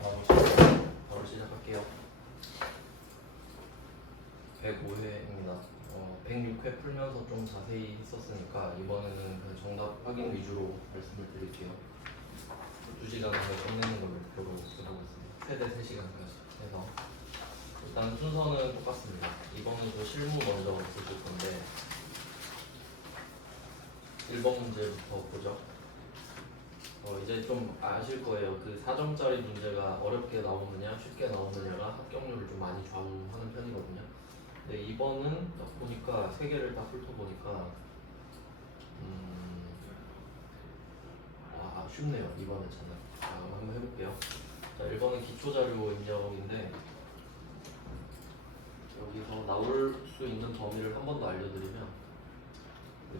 바로 시작할게요. 105회입니다. 106회 풀면서 좀 자세히 했었으니까 이번에는 그 정답 확인 위주로 말씀을 드릴게요. 2시간 안에 끝내는 걸 목표로 해보겠습니다. 최대 3시간까지 해서 일단 순서는 똑같습니다. 이번은 저 실무 먼저 보실 건데 1번 문제부터 보죠. 이제 좀 아실 거예요. 그 4점짜리 문제가 어렵게 나오느냐 쉽게 나오느냐가 합격률을 좀 많이 좌우하는 편이거든요. 근데 이번은 딱 보니까 3개를 딱 훑어보니까 쉽네요. 이번은 저는 한번 해볼게요. 자, 1번은 기초자료 입력인데 여기서 나올 수 있는 범위를 한 번 더 알려드리면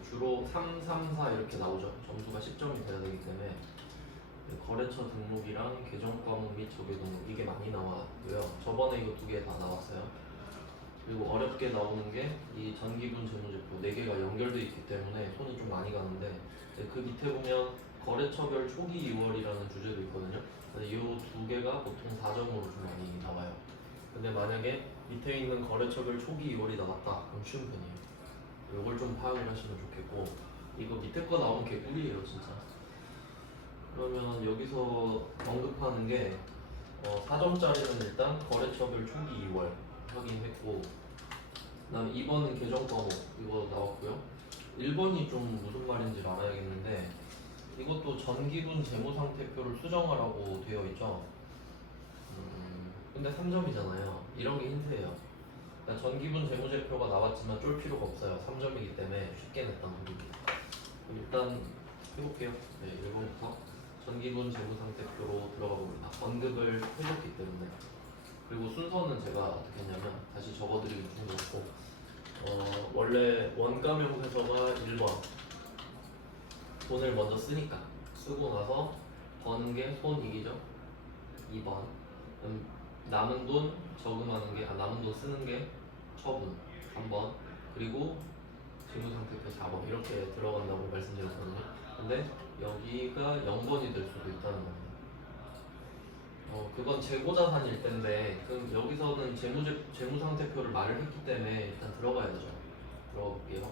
주로 3, 3, 4 이렇게 나오죠. 점수가 10점이 돼야 되기 때문에 거래처 등록이랑 계정 과목 및 조개 등록 이게 많이 나왔고요. 저번에 이거 2개 다 나왔어요. 그리고 어렵게 나오는 게 이 전기분 재무제표 4개가 연결되어 있기 때문에 손이 좀 많이 가는데 그 밑에 보면 거래처별 초기 2월이라는 주제도 있거든요. 이 2개가 보통 4점으로 좀 많이 나와요. 근데 만약에 밑에 있는 거래처별 초기 2월이 나왔다 그럼 쉬운 편이에요. 이걸 좀 파악을 하시면 좋겠고 이거 밑에 거 나오면 개꿀이에요 진짜. 그러면 여기서 언급하는 게 4점짜리는 일단 거래처별 초기 2월 확인했고 그 다음에 2번은 계정 과목 이거 나왔고요. 1번이 좀 무슨 말인지 알아야겠는데 이것도 전기분 재무상태표를 수정하라고 되어 있죠. 근데 3점이잖아요. 이런 게 힌트예요. 그러니까 전기분 재무제표가 나왔지만 쫄 필요가 없어요. 3점이기 때문에 쉽게 냈던 거기. 일단 해볼게요. 네, 1번부터 전기분 재무상태표로 들어가 봅니다. 언급을 해줬기 때문에. 그리고 순서는 제가 어떻게 했냐면 다시 적어드리기 좀 그렇고 원래 원가명세서가 1번 돈을 먼저 쓰니까 쓰고 나서 버는 게 손익이죠. 2번 남은 돈 저금하는 게 남은 돈 쓰는 게 처분 3번 그리고 재무상태표 4번 이렇게 들어간다고 말씀드렸거든요. 근데 여기가 0번이 될 수도 있다는 겁니다. 그건 재고자산일 텐데 그럼 여기서는 재무상태표를 말을 했기 때문에 일단 들어가야 되죠. 들어가 볼게요.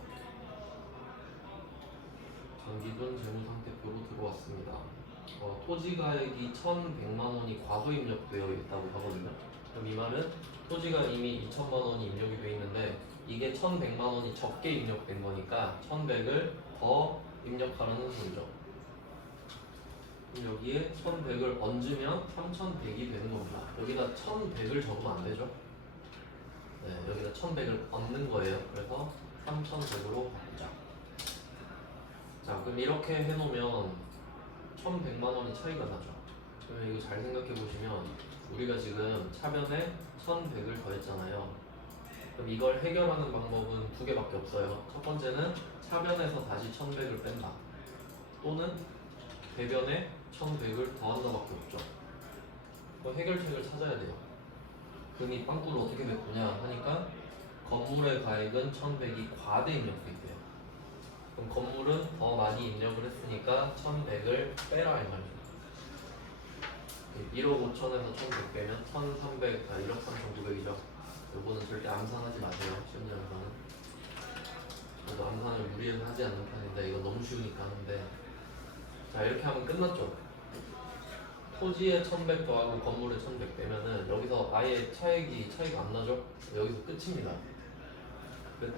전기분 재무상태표로 들어왔습니다. 토지가액이 1,100만 원이 과소 입력되어 있다고 하거든요. 그럼 이 말은 토지가 이미 2천만 원이 입력이 되어 있는데 이게 1,100만 원이 적게 입력된 거니까 1,100을 더 입력하라는 소리죠. 그럼 여기에 1,100을 얹으면 3,100이 되는 겁니다. 여기다 1,100을 적으면 안 되죠. 네, 여기다 1,100을 얹는 거예요. 그래서 3,100으로 바꾸자. 자, 그럼 이렇게 해놓으면 1,100만 원이 차이가 나죠. 그러면 이거 잘 생각해 보시면 우리가 지금 차변에 1,100을 더했잖아요. 그럼 이걸 해결하는 방법은 2개밖에 없어요. 첫 번째는 차변에서 다시 1,100을 뺀다. 또는 대변에 1,100을 더한다밖에 없죠. 그 해결책을 찾아야 돼요. 그럼 이 빵꾸를 어떻게 메꾸냐 하니까 건물의 가액은 1,100이 과대 입력돼 있대요. 그럼 건물은 더 많이 입력을 했으니까 1,100을 빼라 이 말이죠. 1억 5천에서 1,100 빼면 1,300, 1억 3,900이죠. 요거는 절대 암산하지 마세요. 시험장에서는. 저도 암산을 무리해서 하지 않는 편인데 이거 너무 쉬우니까 하는데 자 이렇게 하면 끝났죠. 토지에 1,100 더하고 건물에 1,100 빼면은 여기서 아예 차이가 안 나죠. 여기서 끝입니다. 끝.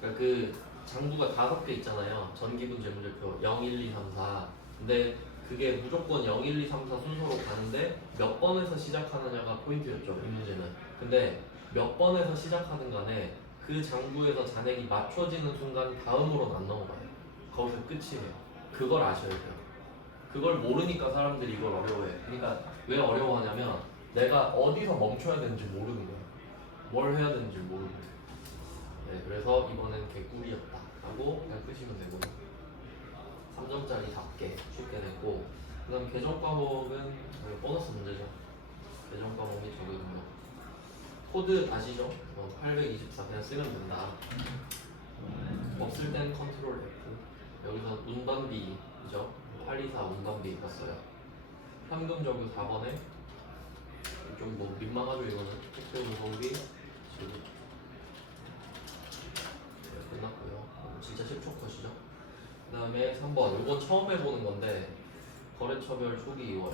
그러니까 그 장부가 5개 있잖아요. 전기분 재무제표 0, 1, 2, 3, 4. 근데 그게 무조건 0, 1, 2, 3, 4 순서로 가는데 몇 번에서 시작하느냐가 포인트였죠. 이 문제는. 근데 몇 번에서 시작하든 간에 그 장부에서 잔액이 맞춰지는 순간 다음으로는 안 넘어가요. 거기서 끝이에요. 그걸 아셔야 돼요. 그걸 모르니까 사람들이 이걸 어려워해. 그러니까 왜 어려워하냐면 내가 어디서 멈춰야 되는지 모르는 거예요. 뭘 해야 되는지 모르는 거예요. 네, 그래서 이번엔 개꿀이었다 하고 그냥 끄시면 되고 3점짜리 5개 쉽게 냈고 그 다음 계정 과목은 보너스 문제죠. 계정 과목이 적용력 코드 아시죠? 824 그냥 쓰면 된다. 없을 땐 컨트롤 F 여기서 운반비죠. 824 운반비 봤어요. 현금 적유 4번에 좀 뭐 민망하죠 이거는. 택배 운송비 지금 끝났고요. 진짜 10초 컷이죠. 그 다음에 3번 이건 처음 해보는 건데 거래처별 초기 2월.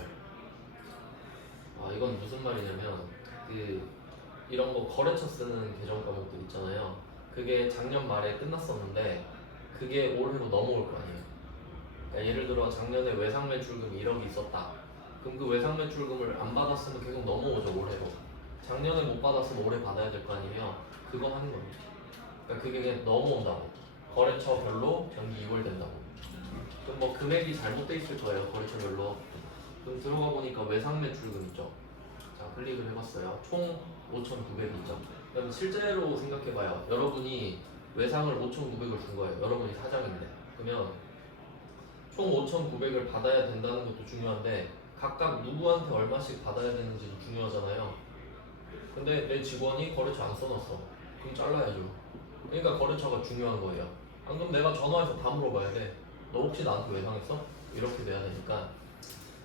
이건 무슨 말이냐면 그 이런 거 거래처 쓰는 계정 과목들 있잖아요. 그게 작년 말에 끝났었는데 그게 올해로 넘어올 거 아니에요. 그러니까 예를 들어 작년에 외상 매출금이 1억이 있었다. 그럼 그 외상 매출금을 안 받았으면 계속 넘어오죠 올해로. 작년에 못 받았으면 올해 받아야 될 거 아니에요. 그거 하는 겁니다. 그러니까 그게 그냥 넘어온다고. 거래처별로 경기 2월 된다고. 그럼 뭐 금액이 잘못돼 있을 거예요 거래처별로. 그럼 들어가 보니까 외상 매출금 있죠. 자 클릭을 해봤어요. 총 5,900이 있죠. 그럼 실제로 생각해봐요. 여러분이 외상을 5,900을 준 거예요. 여러분이 사장인데. 그러면 총 5,900을 받아야 된다는 것도 중요한데 각각 누구한테 얼마씩 받아야 되는지도 중요하잖아요. 근데 내 직원이 거래처 안 써놨어. 그럼 잘라야죠. 그러니까 거래처가 중요한 거예요. 안 그럼 내가 전화해서 다 물어봐야 돼. 너 혹시 나한테 외상했어? 이렇게 돼야 되니까.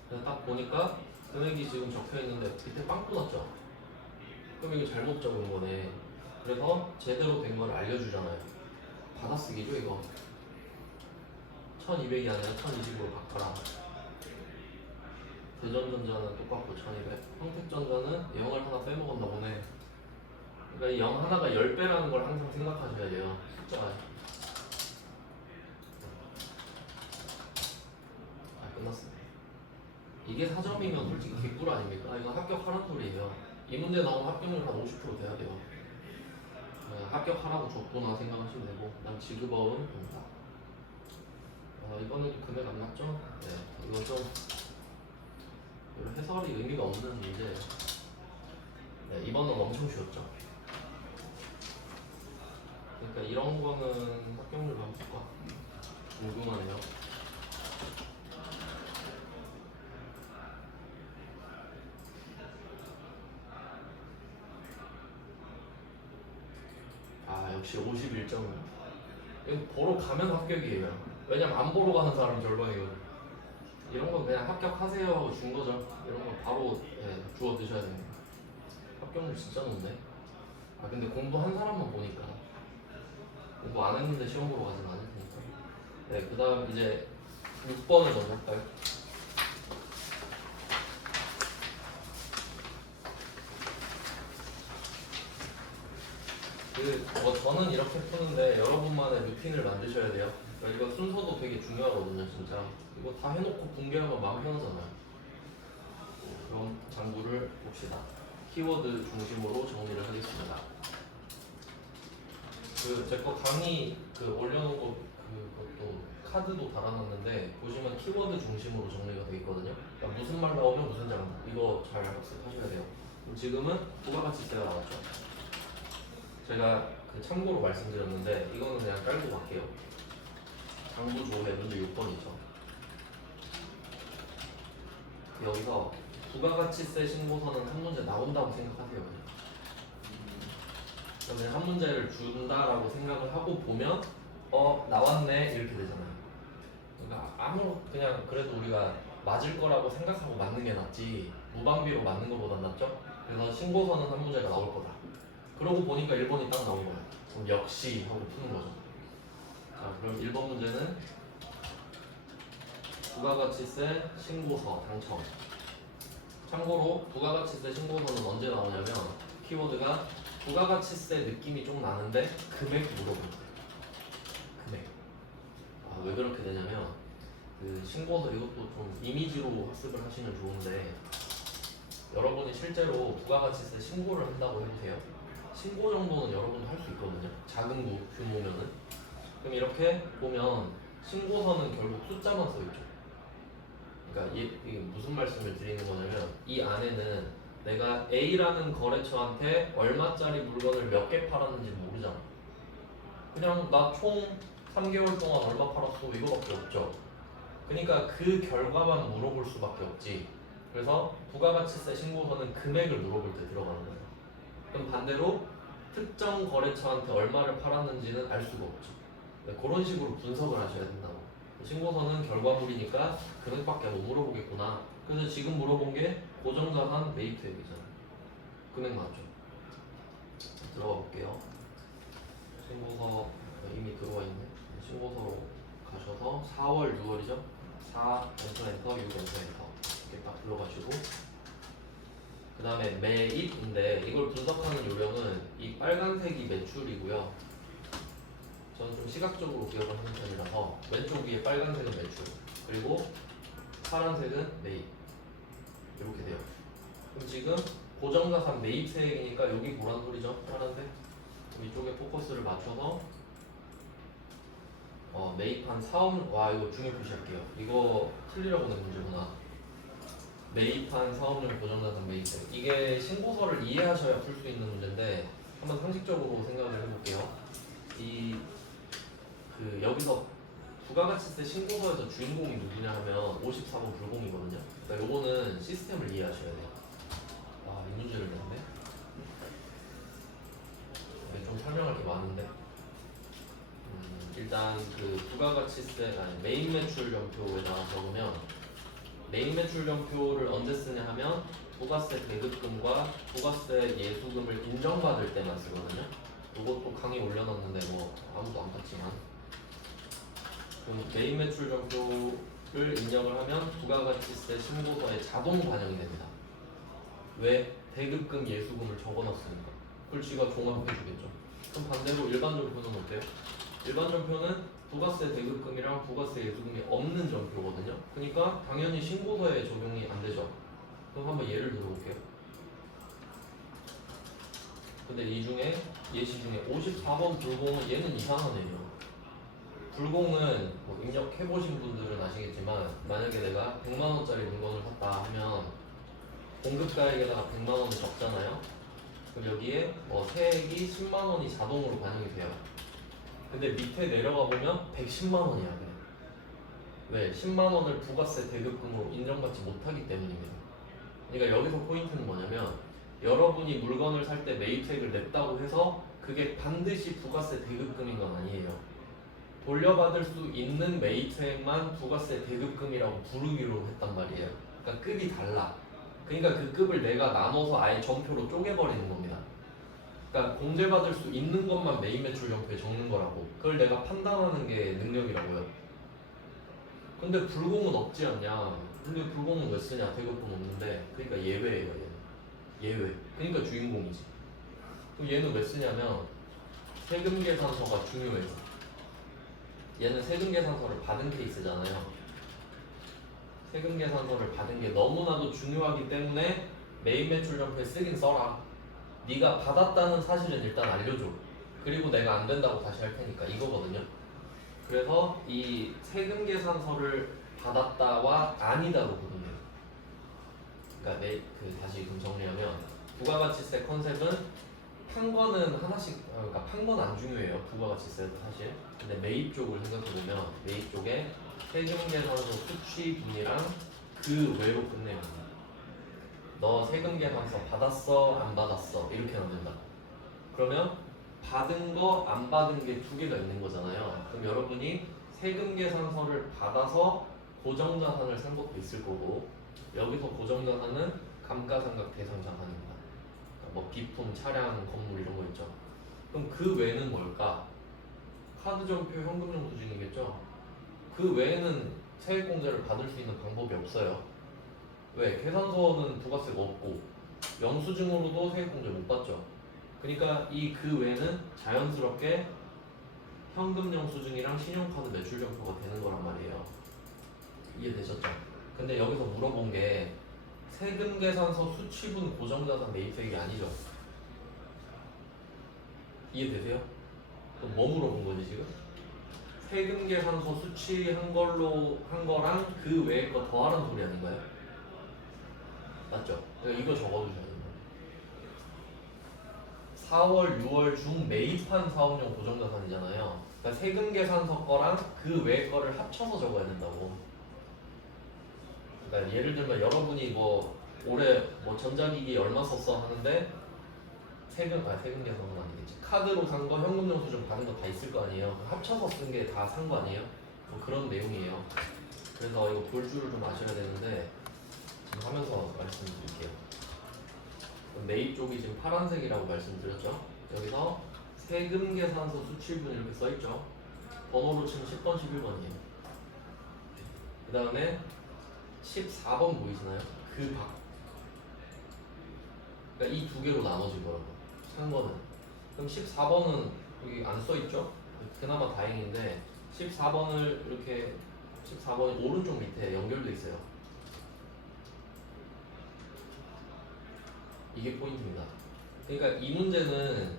그래서 딱 보니까 금액이 지금 적혀 있는데 밑에 빵꾸 났죠? 그럼 이게 잘못 적은 거네. 그래서 제대로 된 걸 알려주잖아요. 받아쓰기죠 이거. 1200이 아니라 1220으로 바꿔라. 대전전자는 똑같고 1200. 평택전자는 0을 하나 빼먹었나 보네. 그러니까 이 0 하나가 10배라는 걸 항상 생각하셔야 돼요. 숫자가. 끝났습니다. 이게 4점이면 솔직히 개꿀 아닙니까? 이거 합격하라는 소리예요. 이 문제 나오면 합격률 한 50% 돼야 돼요. 합격하라고 줬구나 생각하시면 되고. 난 지급어음 응답. 이번에도 금액 안 맞죠? 네, 이거 좀 해설이 의미가 없는 문제. 네, 이번은 엄청 쉬웠죠. 그러니까 이런 거는 합격률 감수가 궁금하네요. 역시 51점. 이거 보러 가면 합격이에요. 왜냐면 안 보러 가는 사람이 절반이거든. 이런 거 그냥 합격하세요 하고 준 거죠. 이런 거 바로 주워 드셔야 됩니다. 합격률 진짜 높네. 근데 공부한 사람만 보니까 공부 안 했는데 시험 보러 가진 않을 테니까. 네, 그 다음 이제 6번을 먼저 할까요? 저는 이렇게 푸는데 여러분만의 루틴을 만드셔야 돼요. 그러니까 이거 순서도 되게 중요하거든요, 진짜. 이거 다 해놓고 공개하면 마음 편하잖아요. 그럼 장구를 봅시다. 키워드 중심으로 정리를 하겠습니다. 제거 강의 올려놓은 거 그것도 카드도 달아놨는데 보시면 키워드 중심으로 정리가 되어 있거든요. 그러니까 무슨 말 나오면 무슨 장구 이거 잘 학습하셔야 돼요. 그럼 지금은 부가가치세가 나왔죠. 제가 참고로 말씀드렸는데 이거는 그냥 깔고 갈게요. 장부 조회 문제 6번이죠. 여기서 부가가치세 신고서는 한 문제 나온다고 생각하세요. 그냥 한 문제를 준다라고 생각을 하고 보면 나왔네 이렇게 되잖아요. 그러니까 그냥 그래도 우리가 맞을 거라고 생각하고 맞는 게 낫지 무방비로 맞는 것보다 낫죠. 그래서 신고서는 한 문제가 나올 거다. 그러고 보니까 1번이 딱 나온 거예요. 그럼 역시 하고 푸는 거죠. 자, 그럼 1번 문제는 부가가치세 신고서 당첨. 참고로 부가가치세 신고서는 언제 나오냐면 키워드가 부가가치세 느낌이 좀 나는데 금액 물어봅니다. 금액. 왜 그렇게 되냐면 신고서 이것도 좀 이미지로 학습을 하시면 좋은데 여러분이 실제로 부가가치세 신고를 한다고 해보세요. 신고 정도는 여러분도 할 수 있거든요. 작은 규모면은. 그럼 이렇게 보면 신고서는 결국 숫자만 써있죠. 그러니까 이게 무슨 말씀을 드리는 거냐면 이 안에는 내가 A라는 거래처한테 얼마짜리 물건을 몇 개 팔았는지 모르잖아. 그냥 나 총 3개월 동안 얼마 팔았어 이거밖에 없죠. 그러니까 그 결과만 물어볼 수밖에 없지. 그래서 부가가치세 신고서는 금액을 물어볼 때 들어가는 거예요. 그럼 반대로 특정 거래처한테 얼마를 팔았는지는 알 수가 없죠. 그런 식으로 분석을 하셔야 된다고. 신고서는 결과물이니까 금액밖에 못 물어보겠구나. 그래서 지금 물어본 게 고정자산 매입액이잖아. 금액 맞죠? 들어가 볼게요. 신고서 이미 들어와 있네. 신고서로 가셔서 4월 6월이죠? 4 엔터 엔터 6 엔터 엔터 이렇게 딱 들어가시고 그 다음에 매입인데 이걸 분석하는 요령은 이 빨간색이 매출이고요. 저는 좀 시각적으로 기억을 하는 편이라서 왼쪽 위에 빨간색은 매출 그리고 파란색은 매입 이렇게 돼요. 그럼 지금 고정자산 매입세액이니까 여기 보란 소리죠? 파란색 이쪽에 포커스를 맞춰서 매입한 사업 와 이거 중요 표시할게요. 이거 틀리려고 낸 문제구나. 매입한 사업용 고정자산 매입세액 이게 신고서를 이해하셔야 풀 수 있는 문제인데 한번 상식적으로 생각을 해볼게요. 여기서 부가가치세 신고서에서 주인공이 누구냐 하면 54번 불공이거든요. 그러니까 요거는 시스템을 이해하셔야 돼요. 아, 이 문제를 냈네. 네, 좀 설명할 게 많은데. 일단 그 부가가치세 아니 메인 매출령표에다가 적으면 메인 매출령표를 언제 쓰냐 하면 부가세 대급금과 부가세 예수금을 인정받을 때만 쓰거든요. 요것도 강의 올려놨는데 뭐 아무도 안 봤지만 그럼 메인 매출령표를 입력을 하면 부가가치세 신고서에 자동 반영이 됩니다. 왜? 대급금 예수금을 적어놨으니까. 그걸 지가 종합해주겠죠. 그럼 반대로 일반 전표는 어때요? 일반 전표는 부가세 대급금이랑 부가세 예수금이 없는 전표거든요. 그러니까 당연히 신고서에 적용이 안 되죠. 그럼 한번 예를 들어볼게요. 근데 이 중에 예시 중에 54번 불공은 얘는 이상하네요. 불공은 뭐 입력해보신 분들은 아시겠지만 만약에 내가 100만원짜리 물건을 샀다 하면 공급가액에다가 100만원을 적잖아요. 그럼 여기에 세액이 10만원이 자동으로 반영이 돼요. 근데 밑에 내려가 보면 110만원이야 그냥. 왜? 10만원을 부가세 대급금으로 인정받지 못하기 때문입니다. 그러니까 여기서 포인트는 뭐냐면 여러분이 물건을 살 때 매입세액을 냈다고 해서 그게 반드시 부가세 대급금인 건 아니에요. 돌려받을 수 있는 매입세액만 부가세 대급금이라고 부르기로 했단 말이에요. 그러니까 급이 달라. 그러니까 그 급을 내가 나눠서 아예 전표로 쪼개버리는 겁니다. 그러니까 공제받을 수 있는 것만 메인 매출 형표에 적는 거라고. 그걸 내가 판단하는 게 능력이라고요. 근데 불공은 없지 않냐. 근데 불공은 왜 쓰냐. 대급금 없는데. 그러니까 예외예요 얘는. 예외. 그러니까 주인공이지. 그럼 얘는 왜 쓰냐면 세금계산서가 중요해서. 얘는 세금계산서를 받은 케이스잖아요. 세금계산서를 받은 게 너무나도 중요하기 때문에 메인 매출 전표에 쓰긴 써라. 네가 받았다는 사실은 일단 알려줘. 그리고 내가 안 된다고 다시 할 테니까 이거거든요. 그래서 이 세금계산서를 받았다와 아니다로 구분해요. 그러니까 다시 좀 정리하면 부가가치세 컨셉은 판 거는 하나씩 그러니까 판 건 안 중요해요. 부가가치세도 사실. 근데 매입 쪽을 생각해보면 매입 쪽에 세금계산서 수취분이랑 그 외로 끝내요. 너 세금계산서 받았어? 안 받았어? 이렇게 나눈다. 그러면 받은 거, 안 받은 게 두 개가 있는 거잖아요. 그럼 여러분이 세금계산서를 받아서 고정자산을 산 것도 있을 거고 여기서 고정자산은 감가상각 대상자산입니다. 그러니까 뭐 비품, 차량, 건물 이런 거 있죠. 그럼 그 외는 뭘까? 카드전표, 현금영수증이겠죠. 그 외에는 세액공제를 받을 수 있는 방법이 없어요. 왜? 계산서는 부가세가 없고 영수증으로도 세액공제 못 받죠. 그러니까 이 그 외에는 자연스럽게 현금영수증이랑 신용카드 매출정표가 되는 거란 말이에요. 이해되셨죠? 근데 여기서 물어본 게 세금계산서 수취분 고정자산 매입세액이 아니죠. 이해되세요? 그럼 뭐 물어본 거지 지금? 세금계산서 수취한 거랑 그 외의 거 더하라는 소리 아닌가요? 맞죠? 그러니까 이거 적어두셔야 돼요. 4월, 6월 중 매입한 사업용 고정자산이잖아요. 그러니까 세금계산서 거랑 그 외의 거를 합쳐서 적어야 된다고. 그러니까 예를 들면 여러분이 뭐 올해 뭐 전자기기 얼마 썼어 하는데 세금계산서는 아니겠지. 카드로 산 거, 현금영수증 받은 거 다 있을 거 아니에요. 합쳐서 쓴 게 다 산 거 아니에요? 뭐 그런 내용이에요. 그래서 이거 볼 줄을 좀 아셔야 되는데 지금 하면서 말씀드릴게요. 그럼 네이 쪽이 지금 파란색이라고 말씀드렸죠. 여기서 세금 계산서 수취분 이렇게 써있죠. 번호로 치면 10번, 11번이에요. 그 다음에 14번 보이시나요? 그 밖. 그러니까 이 두 개로 나눠지더라고요. 상거는. 그럼 14번은 여기 안 써있죠? 그나마 다행인데 14번을 이렇게 14번이 오른쪽 밑에 연결돼 있어요. 이게 포인트입니다. 그러니까 이 문제는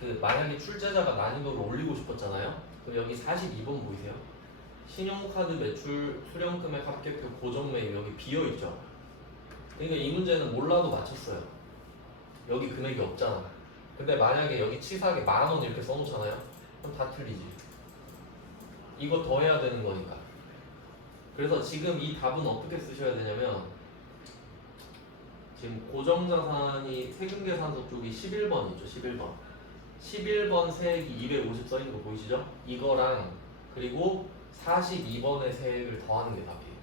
그 만약에 출제자가 난이도를 올리고 싶었잖아요. 그럼 여기 42번 보이세요? 신용카드 매출 수령금액 합계표 고정 매입 여기 비어 있죠. 그러니까 이 문제는 몰라도 맞췄어요. 여기 금액이 없잖아. 근데 만약에 여기 치사하게 10,000원 이렇게 써놓잖아요. 그럼 다 틀리지. 이거 더 해야 되는 거니까. 그래서 지금 이 답은 어떻게 쓰셔야 되냐면 지금 고정자산이 세금계산서 쪽이 11번이죠. 11번. 11번 세액이 250 써있는 거 보이시죠? 이거랑 그리고 42번의 세액을 더하는 게 답이에요.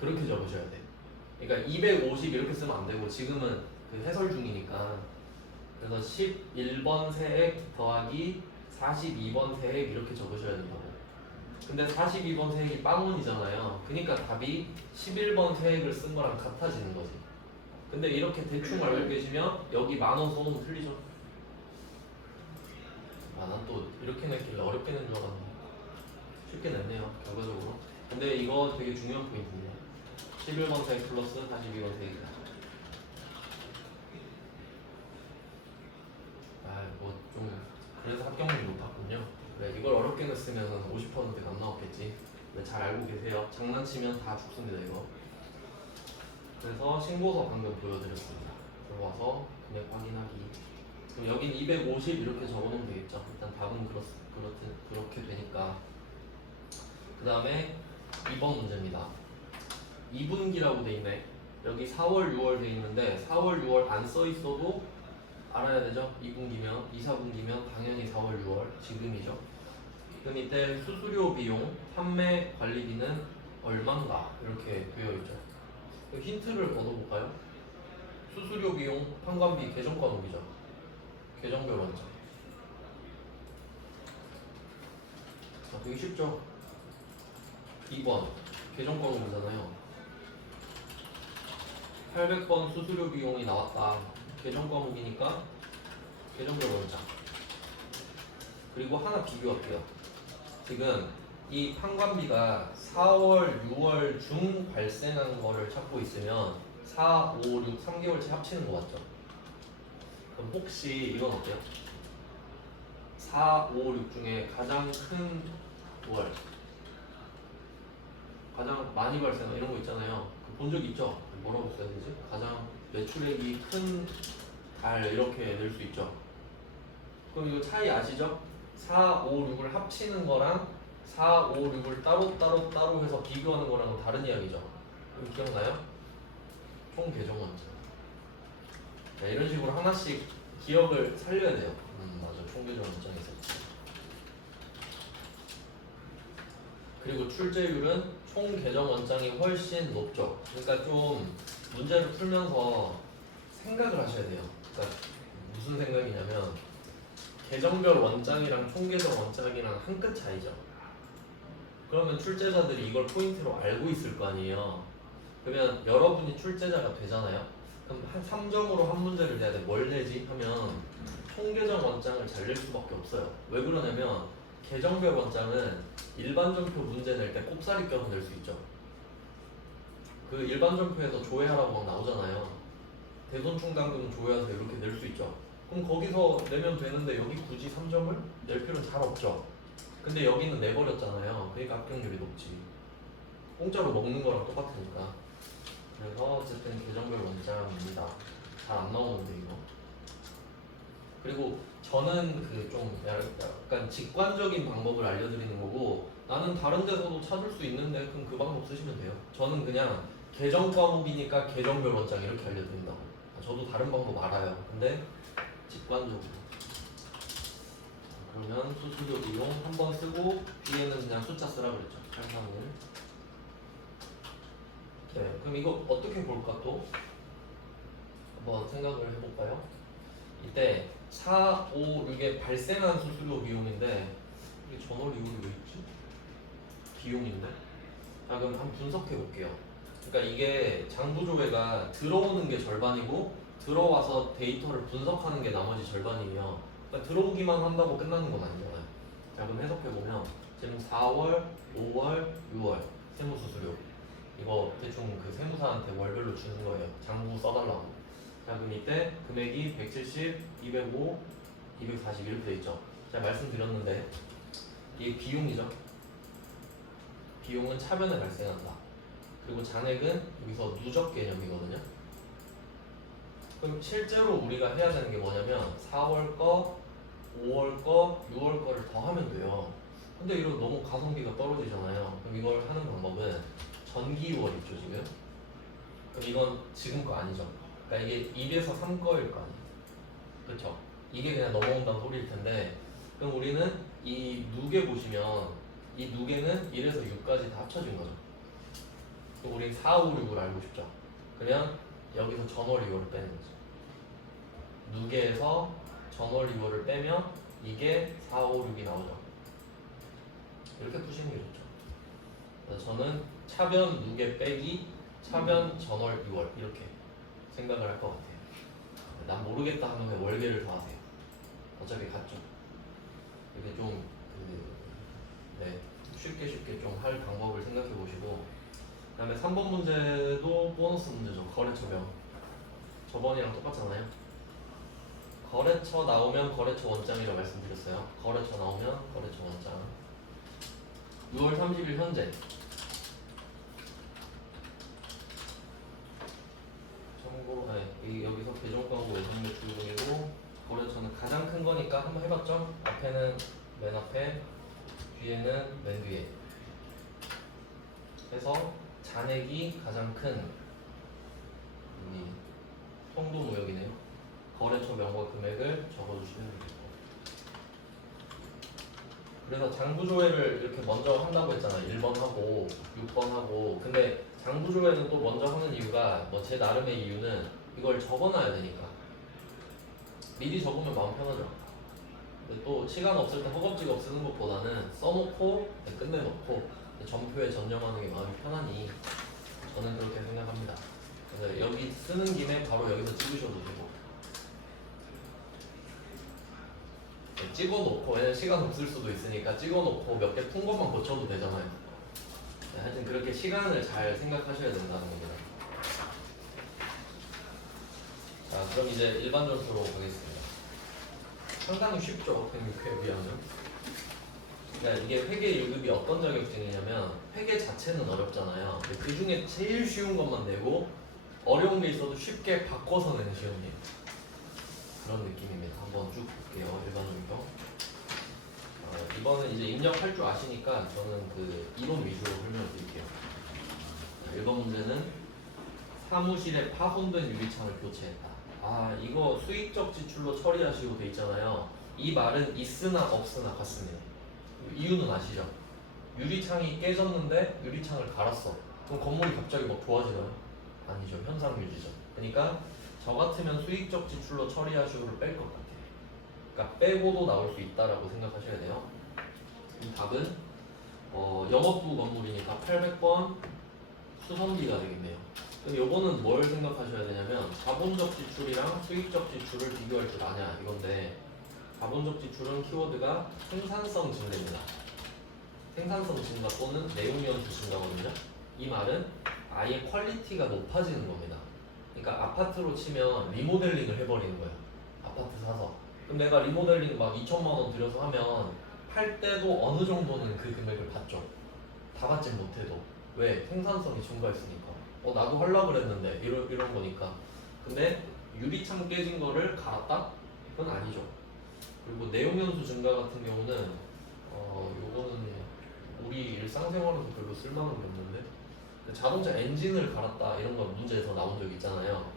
그렇게 적으셔야 돼. 그러니까 250 이렇게 쓰면 안 되고 지금은 그 해설 중이니까 그래서 11번 세액 더하기 42번 세액 이렇게 적으셔야 된다고. 근데 42번 세액이 빵원이잖아요. 그러니까 답이 11번 세액을 쓴 거랑 같아지는 거지. 근데 이렇게 대충 알고 계시면 여기 10,000원 써놓으면 틀리죠. 아, 난 또 이렇게 냈길래 어렵게 낸 줄 알았는데 쉽게 냈네요, 결과적으로. 근데 이거 되게 중요한 포인트입니다. 11번 세액 플러스 42번 세액이다. 아, 뭐 좀 그래서 합격률이 높았군요. 그래, 이걸 어렵게 냈으면 50%가 안 나왔겠지. 근데 잘 알고 계세요. 장난치면 다 죽습니다, 이거. 그래서 신고서 방금 보여드렸습니다. 들어와서 금액 확인하기. 그럼 여긴 250 이렇게 적어놓으면 되겠죠. 일단 답은 그렇게 되니까. 그 다음에 2번 문제입니다. 2분기라고 돼 있네. 여기 4월, 6월 돼 있는데 4월, 6월 안 써 있어도 알아야 되죠. 2분기면, 2, 4분기면 당연히 4월, 6월 지금이죠. 그럼 이때 수수료 비용, 판매 관리비는 얼마인가 이렇게 되어 있죠. 힌트를 얻어볼까요? 수수료 비용, 판관비, 계정 과목이죠. 계정별 원점. 되게 쉽죠? 2번 계정 과목이잖아요. 800번 수수료 비용이 나왔다. 계정 과목이니까 계정별 원점. 그리고 하나 비교할게요. 지금 이 판관비가 4월, 6월 중 발생한 거를 찾고 있으면 4, 5, 6, 3개월치 합치는 거 맞죠? 그럼 혹시 이건 어때요? 4, 5, 6 중에 가장 큰 월, 가장 많이 발생한 이런 거 있잖아요. 본 적 있죠? 뭐라고 써야 되지? 가장 매출액이 큰 달 이렇게 낼 수 있죠. 그럼 이거 차이 아시죠? 4, 5, 6을 합치는 거랑 4, 5, 6을 따로 해서 비교하는 거랑은 다른 이야기죠. 그럼 기억나요? 총 계정 원점. 네, 이런 식으로 하나씩 기억을 살려야 돼요. 맞아. 총 계정 원점에서. 그리고 출제율은 총 계정 원장이 훨씬 높죠. 그러니까 좀 문제를 풀면서 생각을 하셔야 돼요. 그러니까 무슨 생각이냐면 계정별 원장이랑 총 계정 원장이랑 한 끗 차이죠. 그러면 출제자들이 이걸 포인트로 알고 있을 거 아니에요. 그러면 여러분이 출제자가 되잖아요. 그럼 한 3점으로 한 문제를 내야 돼. 뭘 내지? 하면 총 계정 원장을 잘 낼 수밖에 없어요. 왜 그러냐면 계정별 원장은 일반 점표 문제 낼 때 꼽사리 껴서 낼 수 있죠. 그 일반 점표에서 조회하라고 막 나오잖아요. 대손충당금 조회해서 이렇게 낼 수 있죠. 그럼 거기서 내면 되는데 여기 굳이 3점을 낼 필요는 잘 없죠. 근데 여기는 내버렸잖아요. 그러니까 합격률이 높지. 공짜로 먹는 거랑 똑같으니까. 그래서 어쨌든 계정별 원장입니다. 잘 안 나오는데 이거. 그리고 저는 그 좀 약간 직관적인 방법을 알려드리는 거고, 나는 다른 데서도 찾을 수 있는데 그럼 그 방법 쓰시면 돼요. 저는 그냥 계정 과목이니까 계정별 원장 이렇게 알려드린다고. 저도 다른 방법 알아요. 근데 직관적으로. 그러면 수수료 비용 한 번 쓰고 뒤에는 그냥 숫자 쓰라 그랬죠. 831. 네, 그럼 이거 어떻게 볼까 또? 한번 생각을 해볼까요? 이때 4, 5, 6에 발생한 수수료 비용인데 이게 전월 이율이 왜 있지? 비용인데? 자 그럼 한번 분석해 볼게요. 그러니까 이게 장부조회가 들어오는 게 절반이고 들어와서 데이터를 분석하는 게 나머지 절반이며 그러니까 들어오기만 한다고 끝나는 건 아니잖아요. 자 그럼 해석해 보면 지금 4월, 5월, 6월 세무수수료 이거 대충 그 세무사한테 월별로 주는 거예요. 장부 써달라고. 자 그럼 이때 금액이 170, 205, 240 이렇게 돼 있죠. 제가 말씀드렸는데 이게 비용이죠. 비용은 차변에 발생한다. 그리고 잔액은 여기서 누적 개념이거든요. 그럼 실제로 우리가 해야 되는 게 뭐냐면 4월 거, 5월 거, 6월 거를 더하면 돼요. 근데 이거 너무 가성비가 떨어지잖아요. 그럼 이걸 하는 방법은 전기월 있죠 지금. 그럼 이건 지금 거 아니죠. 그러니까 이게 1에서 3 거일 거 아니에요. 그렇죠? 이게 그냥 넘어온다는 소리일 텐데 그럼 우리는 이 누계 보시면 이 누계는 1에서 6까지 다 합쳐진 거죠. 그럼 우리 4, 5, 6을 알고 싶죠. 그러면 여기서 전월 2월을 빼는 거죠. 누계에서 전월 2월을 빼면 이게 4, 5, 6이 나오죠. 이렇게 푸시는 게 좋죠. 그래서 저는 차변 누계 빼기 차변 전월 2월 이렇게 생각을 할 것 같아요. 난 모르겠다 하면 그냥 월계를 더하세요. 어차피 같죠. 이렇게 좀 네, 쉽게 좀 할 방법을 생각해 보시고 그 다음에 3번 문제도 보너스 문제죠. 거래처명. 저번이랑 똑같잖아요. 거래처 나오면 거래처 원장이라고 말씀드렸어요. 거래처 나오면 거래처 원장. 6월 30일 현재. 참고, 네, 여기서 배정광고 외상 매출금이고 거래처는 가장 큰 거니까 한번 해봤죠? 앞에는 맨 앞에, 뒤에는 맨 뒤에. 해서 잔액이 가장 큰 통도무역이네요. 거래처 명과 금액을 적어주시면 되겠고. 그래서 장부조회를 이렇게 먼저 한다고 했잖아요. 1번 하고 6번 하고. 근데 장부조회는 또 먼저 하는 이유가 뭐 제 나름의 이유는 이걸 적어놔야 되니까. 미리 적으면 마음 편하죠. 근데 또 시간 없을 때 허겁지겁 쓰는 것보다는 써놓고 끝내놓고 전표에 전념하는 게 마음이 편하니 저는 그렇게 생각합니다. 그래서 여기 쓰는 김에 바로 여기서 찍으셔도 되고 찍어놓고 왜냐면 시간 없을 수도 있으니까 찍어놓고 몇 개 푼 것만 고쳐도 되잖아요. 하여튼 그렇게 시간을 잘 생각하셔야 된다는 겁니다. 자 그럼 이제 일반 점수로 가겠습니다. 상당히 쉽죠. 106회 비하면. 그러니까 이게 회계 1급이 어떤 자격증이냐면 회계 자체는 어렵잖아요. 그 중에 제일 쉬운 것만 내고 어려운 게 있어도 쉽게 바꿔서 내는 시험이에요. 그런 느낌입니다. 한번 쭉 볼게요. 일반적으로. 이번은 이제 입력할 줄 아시니까 저는 그 이론 위주로 설명을 드릴게요. 1번 문제는 사무실에 파손된 유리창을 교체했다. 이거 수익적 지출로 처리하시고 돼 있잖아요. 이 말은 있으나 없으나 같습니다. 이유는 아시죠? 유리창이 깨졌는데 유리창을 갈았어. 그럼 건물이 갑자기 막 좋아지나요? 아니죠. 현상 유지죠. 그러니까 저 같으면 수익적 지출로 처리하시고를 뺄 것 같아요. 그러니까 빼고도 나올 수 있다라고 생각하셔야 돼요. 이 답은 영업부 건물이니까 800번 수선비가 되겠네요. 근데 요거는 뭘 생각하셔야 되냐면 자본적 지출이랑 수익적 지출을 비교할 줄 아냐 이건데 자본적 지출은 키워드가 생산성 증대입니다. 생산성 증가 또는 내용 연수 증가거든요. 이 말은 아예 퀄리티가 높아지는 겁니다. 그러니까 아파트로 치면 리모델링을 해버리는 거예요. 아파트 사서. 그럼 내가 리모델링 막 2천만 원 들여서 하면 팔 때도 어느 정도는 그 금액을 받죠. 다 받진 못해도. 왜? 생산성이 증가했으니까. 나도 하려고 그랬는데 이런 거니까. 근데 유리창 깨진 거를 갈았다? 그건 아니죠. 그리고 내용 연수 증가 같은 경우는 요거는 우리 일상생활에서 별로 쓸만한 게 없는데 자동차 엔진을 갈았다 이런 건 문제에서 나온 적 있잖아요.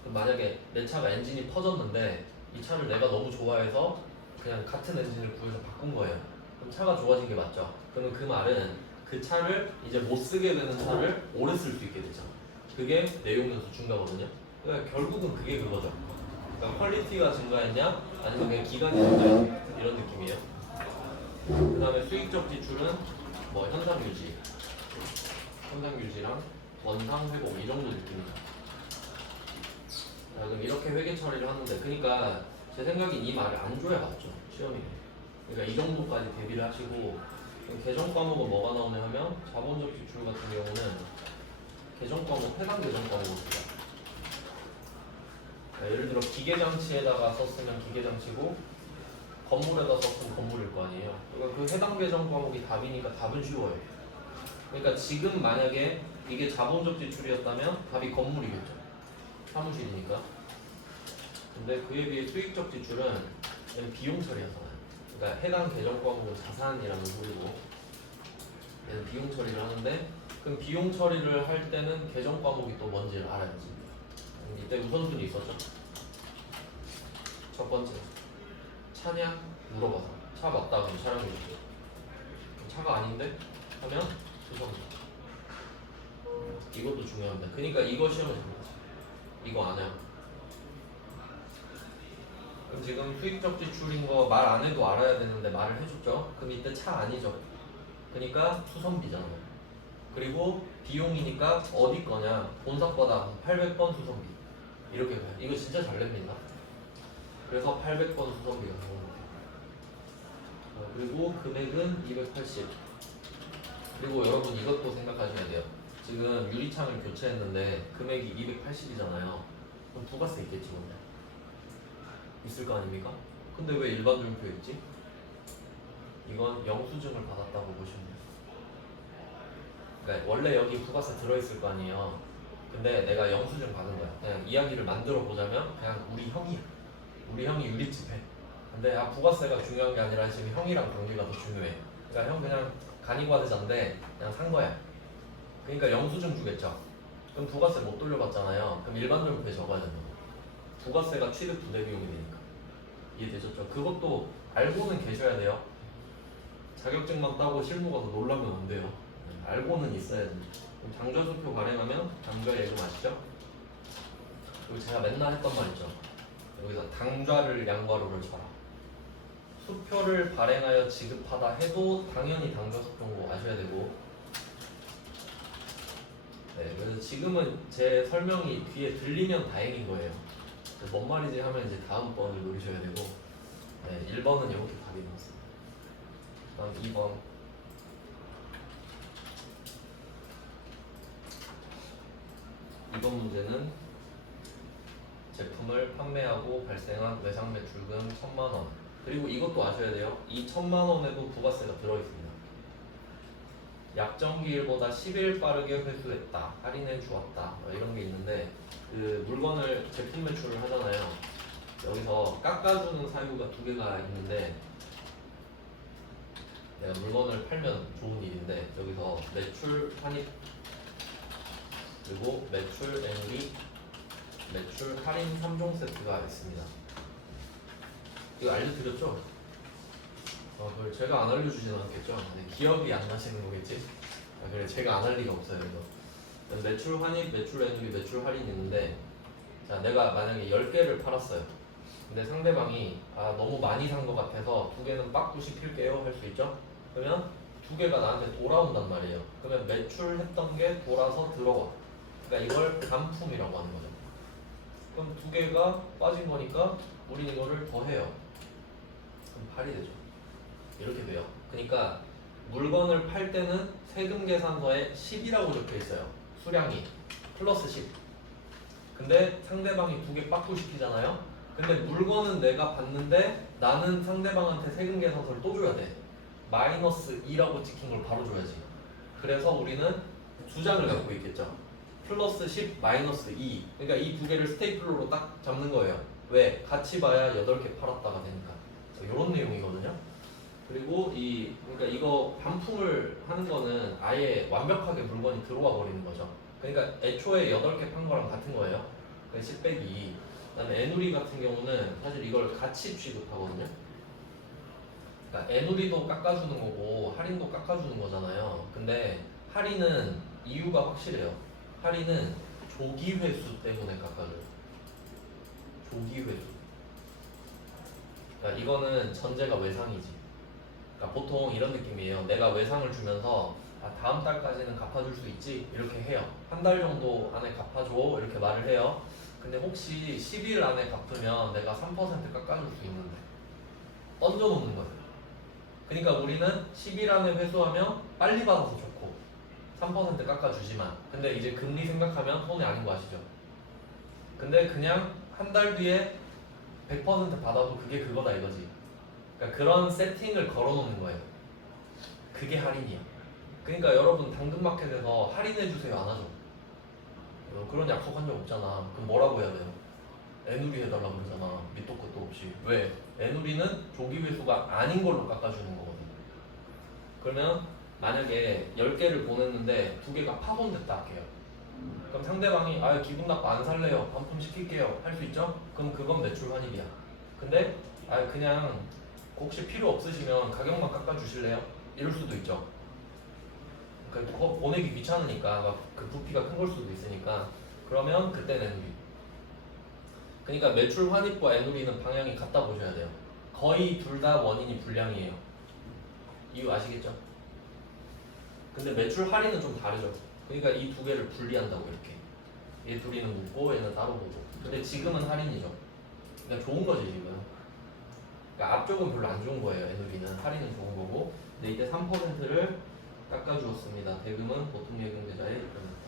그럼 만약에 내 차가 엔진이 터졌는데 이 차를 내가 너무 좋아해서 그냥 같은 엔진을 구해서 바꾼 거예요. 그럼 차가 좋아진 게 맞죠? 그러면 그 말은 그 차를 이제 못 쓰게 되는 차를 오래 쓸 수 있게 되죠. 그게 내용 연수 증가거든요. 그러니까 결국은 그게 그거죠. 그러니까 퀄리티가 증가했냐 아니면 그냥 기간이 증가했냐 이런 느낌이에요. 그 다음에 수익적 지출은 뭐 현상 유지랑 원상 회복 이 정도 느낌이죠. 자, 그럼 이렇게 회계 처리를 하는데 그러니까 제 생각엔 이 말을 안 줘야 맞죠 시험이. 그러니까 이 정도까지 대비를 하시고 계정 과목은 뭐가 나오냐 하면 자본적 지출 같은 경우는 계정 과목 해당 계정 과목을 쓰자. 예를 들어 기계장치에다가 썼으면 기계장치고 건물에다 썼으면 건물일 거 아니에요. 그러니까 그 해당 계정 과목이 답이니까 답은 쉬워요. 그러니까 지금 만약에 이게 자본적 지출이었다면 답이 건물이겠죠. 사무실이니까. 근데 그에 비해 수익적 지출은 비용 처리하잖아요. 그러니까 해당 계정 과목은 자산이라는 소리고 얘는 비용 처리를 하는데 그럼 비용 처리를 할 때는 계정 과목이 또 뭔지를 알아야지. 이때 우선순위 있었죠? 첫 번째 차냐? 물어봐서 차 맞다 그러면 차량 주시죠. 차가 아닌데? 하면 수선비. 이것도 중요합니다. 그러니까 이거 시험에 잡니다. 이거 안 해요. 그럼 지금 수익적 지출인 거 말 안 해도 알아야 되는데 말을 해줬죠? 그럼 이때 차 아니죠? 그러니까 수선비잖아요. 그리고 비용이니까 어디 거냐? 본사과다 800번 수선비. 이렇게 가요. 이거 진짜 잘 냅니다. 그래서 800번 수선비가 나옵니다. 그리고 금액은 280. 그리고 여러분 이것도 생각하셔야 돼요. 지금 유리창을 교체했는데 금액이 280이잖아요. 그럼 부가세 있겠지 근데 있을 거 아닙니까? 근데 왜 일반 종표 있지? 이건 영수증을 받았다고 보시면 돼요. 그러니까 원래 여기 부가세 들어있을 거 아니에요. 근데 내가 영수증 받은 거야. 그냥 이야기를 만들어 보자면 그냥 우리 형이야. 우리 형이 유리집 해. 근데 부가세가 중요한 게 아니라 지금 형이랑 관계가 더 중요해. 그러니까 형 그냥 간이과대자인데 그냥 산 거야. 그러니까 영수증 주겠죠. 그럼 부가세 못 돌려받잖아요. 그럼 일반 종표에 적어야 된다. 부가세가 취득 부대 비용이 되니까. 이해되셨죠? 그것도 알고는 계셔야 돼요. 자격증만 따고 실무 가서 놀라면 안 돼요. 알고는 있어야지. 장좌수표 발행하면 장좌예금 아시죠? 그리고 제가 맨날 했던 말 있죠. 여기서 당좌를 양괄호를 쳐라. 수표를 발행하여 지급하다 해도 당연히 당좌수표인 거 아셔야 되고. 네, 그래서 지금은 제 설명이 귀에 들리면 다행인 거예요. 뭔 말이지 하면 이제 다음 번을 노리셔야 되고. 네, 1번은 이렇게 답이 나왔습니다. 다음 2번. 이번 문제는 제품을 판매하고 발생한 외상 매출금 1000만원. 그리고 이것도 아셔야 돼요. 이 1000만원에도 부가세가 들어있습니다. 약정기일보다 10일 빠르게 회수했다. 할인해 주었다. 이런 게 있는데 그 물건을 제품 매출을 하잖아요. 여기서 깎아주는 사유가 두 개가 있는데 내가 물건을 팔면 좋은 일인데 여기서 매출 환입 그리고 매출 애누리 매출 할인 3종 세트가 있습니다. 이거 알려드렸죠? 그걸 제가 안 알려주지는 않겠죠? 기업이 안 나시는 거겠지? 그래 제가 안 할 리가 없어요 이거. 매출 환입, 매출 애누리, 매출 할인이 있는데 자 내가 만약에 10개를 팔았어요. 근데 상대방이 너무 많이 산 것 같아서 2개는 빠꾸 시킬게요 할 수 있죠? 그러면 2개가 나한테 돌아온단 말이에요. 그러면 매출했던 게 돌아서 들어와. 그러니까 이걸 반품이라고 하는 거죠. 그럼 2개가 빠진 거니까 우리 이거를 더해요. 그럼 8이 되죠. 이렇게 돼요. 그러니까 물건을 팔 때는 세금 계산서에 10이라고 적혀 있어요. 수량이 플러스 10. 근데 상대방이 2개 빠꾸 시키잖아요. 근데 물건은 내가 받는데 나는 상대방한테 세금 계산서를 또 줘야 돼. 마이너스 2라고 찍힌 걸 바로 줘야지. 그래서 우리는 2장을 갖고 있겠죠. 플러스 10 마이너스 2. 그러니까 이 2개를 스테이플러로 딱 잡는 거예요. 왜? 같이 봐야 8개 팔았다가 되니까. 이런 내용이거든요. 그리고 그러니까 이거 반품을 하는 거는 아예 완벽하게 물건이 들어와 버리는 거죠. 그러니까 애초에 8개 판 거랑 같은 거예요. 그 10 빼기 2. 그다음에 애누리 같은 경우는 사실 이걸 같이 취급하거든요. 그러니까 애누리도 깎아주는 거고 할인도 깎아주는 거잖아요. 근데 할인은 이유가 확실해요. 할인은 조기 회수 때문에 깎아줘요. 조기 회수. 그러니까 이거는 전제가 외상이지. 그러니까 보통 이런 느낌이에요. 내가 외상을 주면서 다음 달까지는 갚아줄 수 있지? 이렇게 해요. 한 달 정도 안에 갚아줘 이렇게 말을 해요. 근데 혹시 10일 안에 갚으면 내가 3% 깎아줄 수 있는데 던져놓는 거예요. 그러니까 우리는 10일 안에 회수하면 빨리 받아서 좋고 3% 깎아주지만, 근데 이제 금리 생각하면 손해 아닌 거 아시죠? 근데 그냥 한 달 뒤에 100% 받아도 그게 그거다 이거지. 그러니까 그런 세팅을 걸어놓는 거예요. 그게 할인이야. 그러니까 여러분 당근마켓에서 할인해주세요 안 하죠? 그런 약속한 적 없잖아. 그럼 뭐라고 해야 돼요? 애누리 해달라고 그러잖아. 밑도 끝도 없이. 왜? 애누리는 조기 회수가 아닌 걸로 깎아주는 거거든. 그러면 만약에 10개를 보냈는데 2개가 파손됐다 할게요. 그럼 상대방이 기분 나빠 안 살래요 반품 시킬게요 할 수 있죠? 그럼 그건 매출 환입이야. 근데 그냥 혹시 필요 없으시면 가격만 깎아주실래요? 이럴 수도 있죠. 그러니까 그거 보내기 귀찮으니까 막 그 부피가 큰 걸 수도 있으니까 그러면 그때는 애누리. 그러니까 매출 환입과 애누리는 방향이 같다 보셔야 돼요. 거의 둘 다 원인이 불량이에요. 이유 아시겠죠? 근데 매출 할인은 좀 다르죠. 그러니까 이 두 개를 분리한다고 이렇게. 얘 둘이는 묶고 얘는 따로 보고. 근데 지금은 할인이죠. 그러니까 좋은 거지 지금. 그러니까 앞쪽은 별로 안 좋은 거예요. 애누리는 할인은 좋은 거고. 근데 이때 3%를 깎아주었습니다. 대금은 보통 예금 계좌에 입금했다.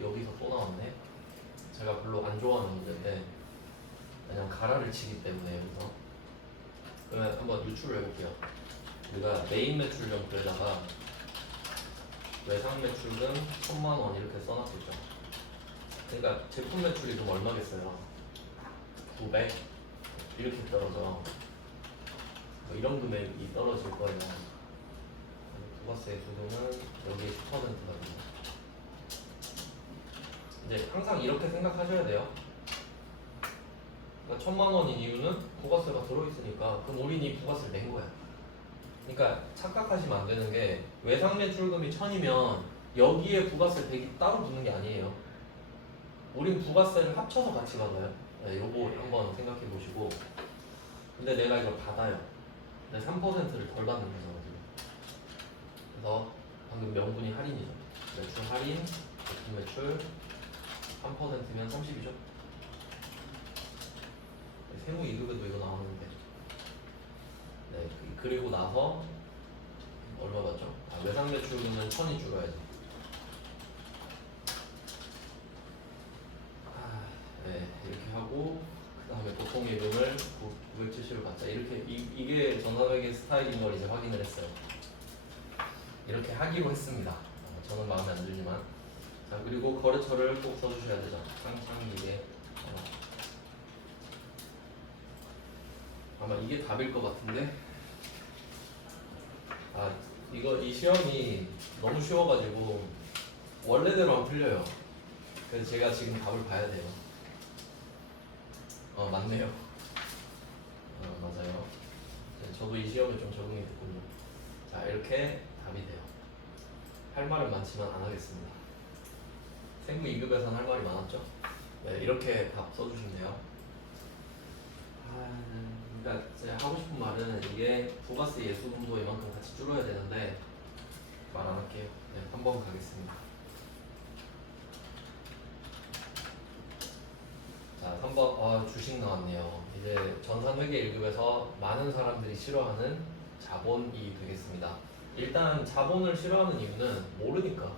여기서 또 나왔네. 제가 별로 안 좋아하는 문제인데 그냥 가라를 치기 때문에 여기서. 그러면 한번 유출을 해볼게요. 우리가 메인 매출점표에다가 외상 매출은 1000만 원 이렇게 써놨겠죠. 그러니까 제품 매출이 그럼 얼마겠어요? 900 이렇게 떨어져. 뭐 이런 금액이 떨어질 거예요. 부가세 수도는 여기에 10%거든요. 이제 항상 이렇게 생각하셔야 돼요. 그러니까 1000만 원인 이유는 부가세가 들어있으니까 그럼 우린 이 부가세를 낸 거야. 그러니까 착각하시면 안 되는 게 외상 매출금이 1000이면 여기에 부가세 100이 따로 붙는 게 아니에요. 우린 부가세를 합쳐서 같이 받아요. 네, 요거 한번 생각해 보시고. 근데 내가 이걸 받아요. 근데 3%를 덜 받는 거잖아요. 그래서 방금 명분이 할인이죠. 매출 할인, 제품 매출 3%면 30이죠. 세무 2급에도 이거 나오는데. 네, 그리고 나서 얼마 받죠? 외상 매출금은 1000이 줄어야지. 네, 이렇게 하고 그 다음에 보통 예금을 970을 받자. 이렇게 이게 전산회계 스타일인 걸 이제 확인을 했어요. 이렇게 하기로 했습니다. 저는 마음에 안 들지만. 자, 그리고 거래처를 꼭 써주셔야 되죠. 상상기계. 아마 이게 답일 것 같은데. 이 시험이 너무 쉬워가지고 원래대로 안 풀려요. 그래서 제가 지금 답을 봐야 돼요. 맞네요. 맞아요. 네, 저도 이 시험에 좀 적응이 됐군요. 자, 이렇게 답이 돼요. 할 말은 많지만 안 하겠습니다. 생부 2급에서는 할 말이 많았죠? 네, 이렇게 답 써주시면 돼요. 그러니까 제가 하고 싶은 말은 이게 부가세 예수금도 이만큼 같이 줄어야 되는데 말 안 할게요. 네, 한번 가겠습니다. 자, 3번 주식 나왔네요. 이제 전산회계 1급에서 많은 사람들이 싫어하는 자본이 되겠습니다. 일단 자본을 싫어하는 이유는 모르니까.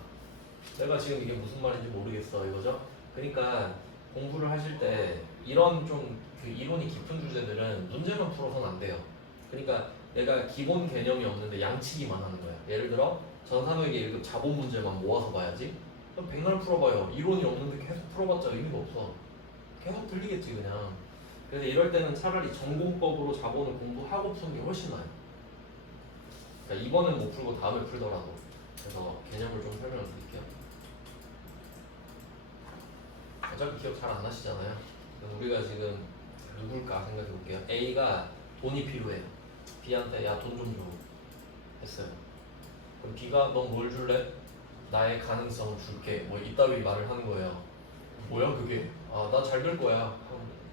내가 지금 이게 무슨 말인지 모르겠어 이거죠. 그러니까 공부를 하실 때 이런 좀 그 이론이 깊은 주제들은 문제만 풀어서는 안 돼요. 그러니까 내가 기본 개념이 없는데 양치기만 하는 거야. 예를 들어 전산회계 1급 자본 문제만 모아서 봐야지. 그럼 백날 풀어봐요. 이론이 없는데 계속 풀어봤자 의미가 없어. 계속 들리겠지 그냥. 그래서 이럴 때는 차라리 전공법으로 자본을 공부하고 푸는 게 훨씬 나아요. 그러니까 이번엔 못 풀고 다음에 풀더라도. 그래서 개념을 좀 설명을 드릴게요. 어차피 기억 잘 안 나시잖아요. 그래서 우리가 지금 누굴까 생각해 볼게요. A가 돈이 필요해. B한테 야 돈 좀 줘 했어요. 그럼 B가 넌 뭘 줄래? 나의 가능성을 줄게. 뭐 이따위 말을 하는 거예요. 뭐야 그게? 아, 나 잘 될 거야.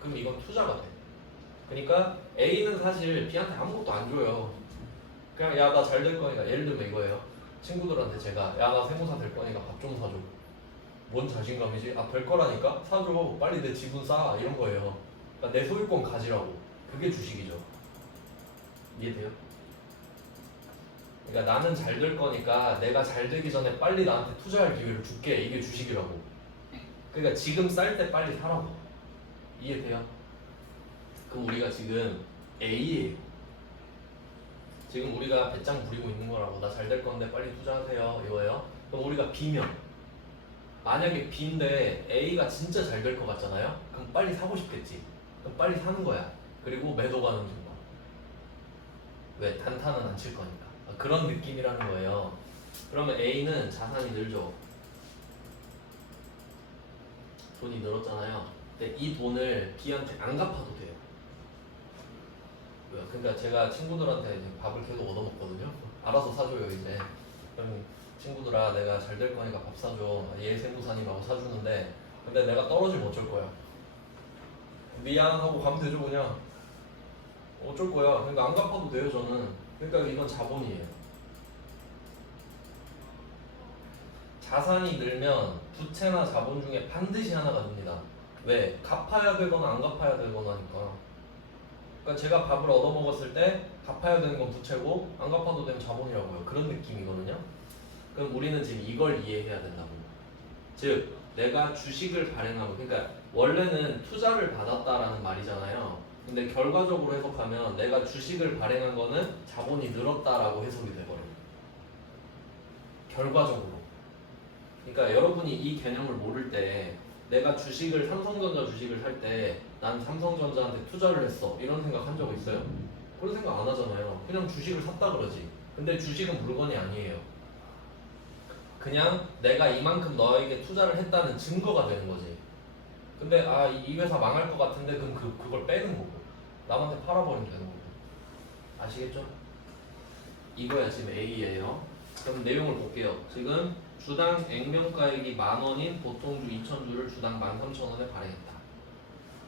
그럼 이건 투자가 돼. 그러니까 A는 사실 B한테 아무것도 안 줘요. 그냥 야 나 잘 될 거니까, 예를 들면 이거예요. 친구들한테 제가 야 나 세무사 될 거니까 밥 좀 사줘. 뭔 자신감이지? 아 될 거라니까? 사줘. 빨리 내 지분 쌓아. 이런 거예요. 그러니까 내 소유권 가지라고. 그게 주식이죠. 이해돼요? 그러니까 나는 잘 될 거니까 내가 잘 되기 전에 빨리 나한테 투자할 기회를 줄게. 이게 주식이라고. 그러니까 지금 쌀 때 빨리 사라고. 이해돼요? 그럼 우리가 지금 A예요. 지금 우리가 배짱 부리고 있는 거라고. 나 잘 될 건데 빨리 투자하세요. 이거예요. 그럼 우리가 B면, 만약에 B인데 A가 진짜 잘 될 것 같잖아요. 그럼 빨리 사고 싶겠지. 그럼 빨리 사는 거야. 그리고 매도가 는 순간. 왜? 단타는 안 칠 거니까. 그런 느낌이라는 거예요. 그러면 A는 자산이 늘죠. 돈이 늘었잖아요. 근데 이 돈을 B한테 안 갚아도 돼요. 왜요? 그러니까 제가 친구들한테 이제 밥을 계속 얻어먹거든요. 알아서 사줘요 이제. 그럼 친구들아 내가 잘 될 거니까 밥 사줘. 얘 세무사님하고 사주는데, 근데 내가 떨어지면 어쩔 거야? 미안하고 가면 되죠 그냥. 어쩔 거야. 그러니까 안 갚아도 돼요 저는. 그러니까 이건 자본이에요. 자산이 늘면 부채나 자본 중에 반드시 하나가 듭니다. 왜? 갚아야 되거나 안 갚아야 되거나니까. 그러니까 제가 밥을 얻어먹었을 때 갚아야 되는 건 부채고 안 갚아도 되는 자본이라고요. 그런 느낌이거든요. 그럼 우리는 지금 이걸 이해해야 된다고. 즉 내가 주식을 발행하고, 그러니까 원래는 투자를 받았다라는 말이잖아요. 근데 결과적으로 해석하면 내가 주식을 발행한 거는 자본이 늘었다라고 해석이 돼버려요. 결과적으로. 그러니까 여러분이 이 개념을 모를 때, 내가 주식을, 삼성전자 주식을 살 때 난 삼성전자한테 투자를 했어 이런 생각 한 적 있어요? 그런 생각 안 하잖아요. 그냥 주식을 샀다 그러지. 근데 주식은 물건이 아니에요. 그냥 내가 이만큼 너에게 투자를 했다는 증거가 되는 거지. 근데 아 이 회사 망할 것 같은데 그럼 그걸 빼는 거고 남한테 팔아버리면 되는 거고. 아시겠죠? 이거야 지금 A예요. 그럼 내용을 볼게요. 지금 주당 액면가액이 10,000원인 보통주 2,000주를 주당 13,000원에 발행했다.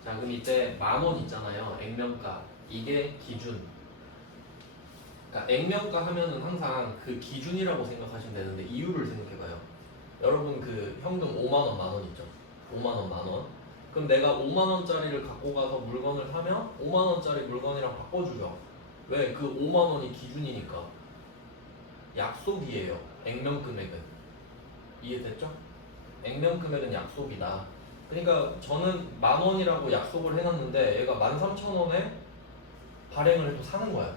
자 그럼 이때 10,000원 있잖아요. 액면가. 이게 기준. 그러니까 액면가 하면은 항상 그 기준이라고 생각하시면 되는데 이유를 생각해봐요. 여러분 그 현금 5만원 만원 있죠. 5만원 만원. 그럼 내가 5만원짜리를 갖고 가서 물건을 사면 5만원짜리 물건이랑 바꿔주죠. 왜? 그 5만원이 기준이니까. 약속이에요. 액면 금액은. 이해됐죠? 액면 금액은 약속이다. 그러니까 저는 10,000원이라고 약속을 해놨는데 얘가 13,000원에 발행을 해도 사는 거야.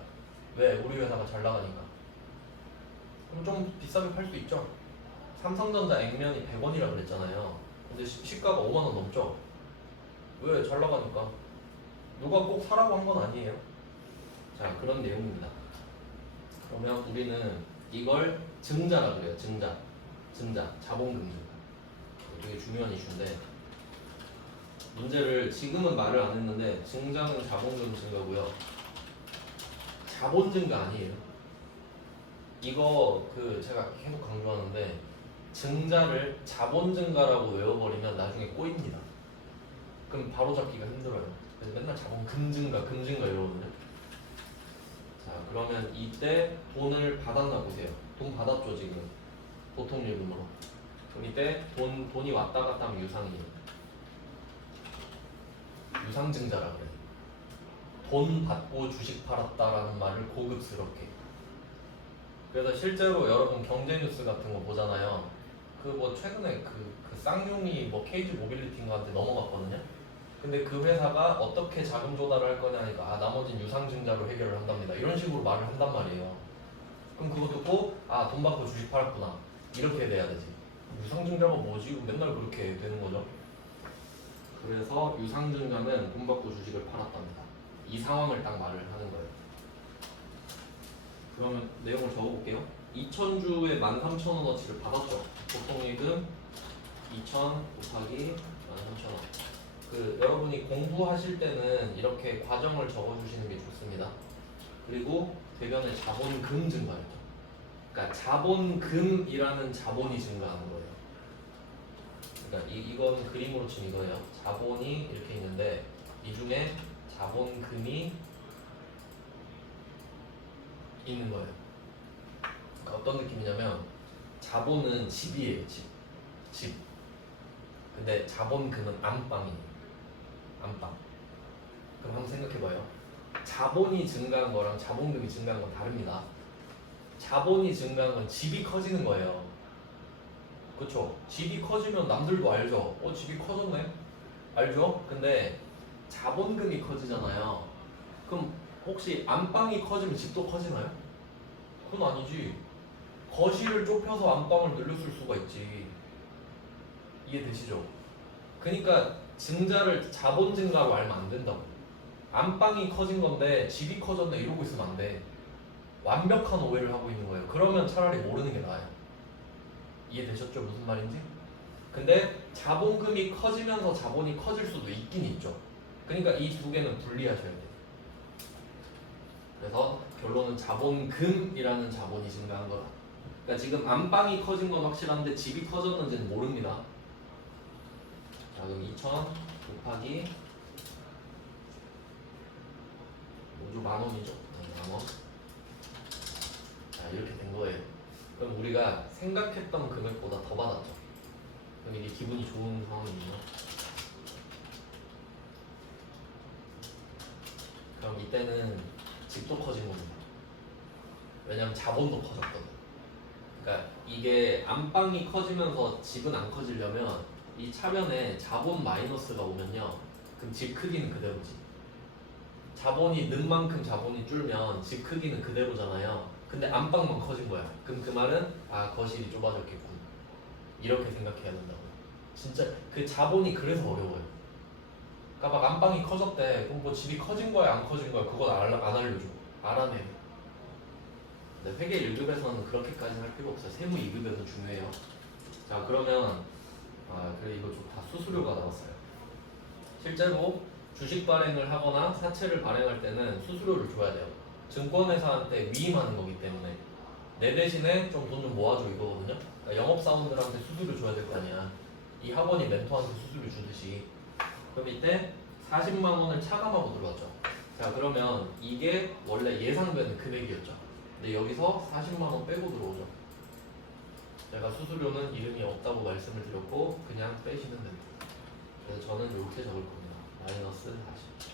왜? 우리 회사가 잘 나가니까. 그럼 좀 비싸게 팔 수 있죠. 삼성전자 액면이 100원이라 그랬잖아요. 근데 시가가 5만원 넘죠. 왜? 잘 나가니까. 누가 꼭 사라고 한 건 아니에요. 자 그런 내용입니다. 그러면 우리는 이걸 증자라 그래요. 증자. 자본금 증가. 되게 중요한 이슈인데, 문제를 지금은 말을 안 했는데 증자는 자본금 증가고요. 자본 증가 아니에요. 이거 그 제가 계속 강조하는데, 증자를 자본 증가라고 외워버리면 나중에 꼬입니다. 그럼 바로 잡기가 힘들어요. 그래서 맨날 자본금 증가 이러거든요. 자 그러면 이때 돈을 받았나 보세요. 돈 받았죠 지금. 보통 요금으로. 그럼 이때 돈이 왔다 갔다 하면 유상이에요. 유상증자라 그래. 돈 받고 주식 팔았다라는 말을 고급스럽게. 그래서 실제로 여러분 경제뉴스 같은 거 보잖아요. 그 뭐 최근에 그 쌍용이 뭐 KG 모빌리티인가한테 넘어갔거든요. 근데 그 회사가 어떻게 자금 조달을 할 거냐니까 아 나머진 유상증자로 해결을 한답니다. 이런 식으로 말을 한단 말이에요. 그럼 그거 듣고 아 돈 받고 주식 팔았구나 이렇게 돼야 되지. 유상증자가 뭐지? 맨날 그렇게 되는 거죠. 그래서 유상증자는 돈 받고 주식을 팔았답니다. 이 상황을 딱 말을 하는 거예요. 그러면 내용을 적어볼게요. 2,000주에 13,000원어치를 받았죠. 보통예금 2,000 곱하기 13,000원. 그 여러분이 공부하실 때는 이렇게 과정을 적어주시는 게 좋습니다. 그리고 대변에 자본금 증가했죠. 그러니까 자본금이라는 자본이 증가하는 거예요. 그러니까 이건 그림으로 치면 이거예요. 자본이 이렇게 있는데 이 중에 자본금이 있는 거예요. 그러니까 어떤 느낌이냐면 자본은 집이에요. 집. 근데 자본금은 안방이에요. 안방. 그럼 한번 생각해봐요. 자본이 증가한 거랑 자본금이 증가한 건 다릅니다. 자본이 증가한 건 집이 커지는 거예요. 그쵸? 집이 커지면 남들도 알죠? 집이 커졌네? 알죠? 근데 자본금이 커지잖아요. 그럼 혹시 안방이 커지면 집도 커지나요? 그건 아니지. 거실을 좁혀서 안방을 늘렸을 수가 있지. 이해되시죠? 그러니까 증자를 자본 증가로 알면 안 된다고. 안방이 커진 건데 집이 커졌네 이러고 있으면 안 돼. 완벽한 오해를 하고 있는 거예요. 그러면 차라리 모르는 게 나아요. 이해되셨죠? 무슨 말인지? 근데 자본금이 커지면서 자본이 커질 수도 있긴 있죠. 그러니까 이 두 개는 분리하셔야 돼요. 그래서 결론은 자본금이라는 자본이 증가한 거다. 그러니까 지금 안방이 커진 건 확실한데 집이 커졌는지는 모릅니다. 자, 그럼 2,000 곱하기 모두 만 원이죠. 만 원. 자, 이렇게 된 거예요. 그럼 우리가 생각했던 금액보다 더 받았죠. 그럼 이게 기분이 좋은 상황이에요. 그럼 이때는 집도 커진 겁니다. 왜냐면 자본도 커졌거든. 그러니까 이게 안방이 커지면서 집은 안 커지려면 이 차변에 자본 마이너스가 오면요. 그럼 집 크기는 그대로지. 자본이 는 만큼 자본이 줄면 집 크기는 그대로잖아요. 근데 안방만 커진 거야. 그럼 그 말은 거실이 좁아졌겠군. 이렇게 생각해야 된다고. 진짜 그 자본이 그래서 어려워요. 그러니까 막 안방이 커졌대. 그럼 뭐 집이 커진 거야 안 커진 거야 그건 안 알려줘. 알아내. 근데 회계 1급에서는 그렇게까지 할 필요 없어요. 세무 2급에서 중요해요. 자 그러면 그래 이거 좀 다 수수료가 나왔어요. 실제로 주식 발행을 하거나 사채를 발행할 때는 수수료를 줘야 돼요. 증권회사한테 위임하는 거기 때문에 내 대신에 좀 돈 좀 모아줘 이거거든요. 그러니까 영업사원들한테 수수료 줘야 될 거 아니야. 이 학원이 멘토한테 수수료 주듯이. 그럼 이때 40만 원을 차감하고 들어왔죠. 자 그러면 이게 원래 예상되는 금액이었죠. 근데 여기서 40만 원 빼고 들어오죠. 제가 수수료는 이름이 없다고 말씀을 드렸고 그냥 빼시면 됩니다. 그래서 저는 이렇게 적을 겁니다. 마이너스 40.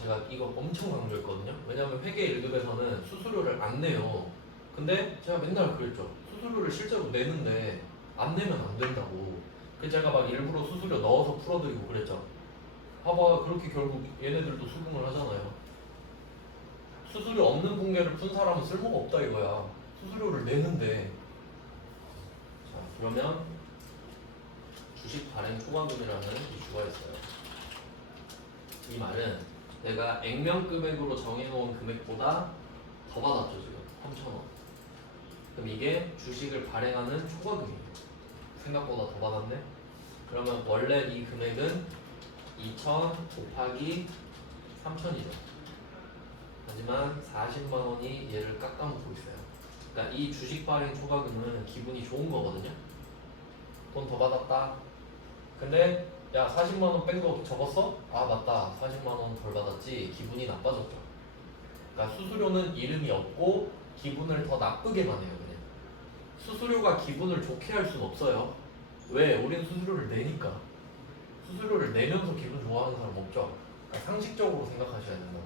제가 이거 엄청 강조했거든요. 왜냐하면 회계 1급에서는 수수료를 안 내요. 근데 제가 맨날 그랬죠. 수수료를 실제로 내는데 안 내면 안 된다고. 그래서 제가 막 일부러 수수료 넣어서 풀어드리고 그랬죠. 봐봐, 그렇게 결국 얘네들도 수긍을 하잖아요. 수수료 없는 분계를 푼 사람은 쓸모가 없다 이거야. 수수료를 내는데. 자, 그러면 주식 발행 초과금이라는 이슈가 있어요. 이 말은 내가 액면 금액으로 정해놓은 금액보다 더 받았죠 지금 3,000원. 그럼 이게 주식을 발행하는 초과금이에요. 생각보다 더 받았네. 그러면 원래 이 금액은 2,000 곱하기 3,000이죠. 하지만 40만 원이 얘를 깎아먹고 있어요. 그러니까 이 주식 발행 초과금은 기분이 좋은 거거든요. 돈 더 받았다. 근데 야 40만 원 뺀 거 적었어? 맞다 40만 원 덜 받았지. 기분이 나빠졌죠. 그러니까 수수료는 이름이 없고 기분을 더 나쁘게만 해요. 그냥 수수료가 기분을 좋게 할 수는 없어요. 왜? 우리는 수수료를 내니까. 수수료를 내면서 기분 좋아하는 사람 없죠. 그러니까 상식적으로 생각하셔야 된다고.